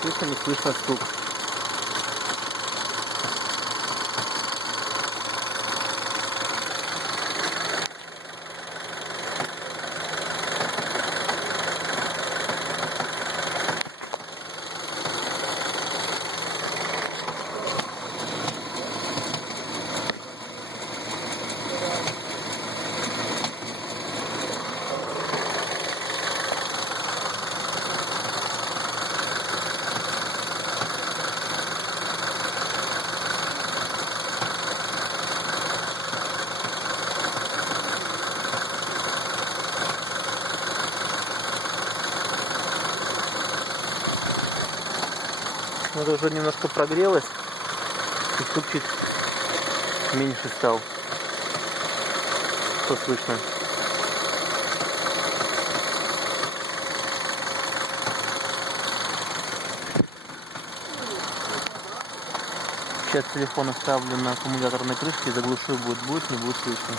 Слышно, не слышно стук. Это уже немножко прогрелось, и стук чуть меньше стал. Что слышно? Сейчас телефон оставлю на аккумуляторной крышке, заглушу, будет, не будет слышно.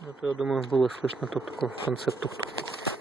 Вот, я думаю, было слышно тут такой в конце тук-тук-тук.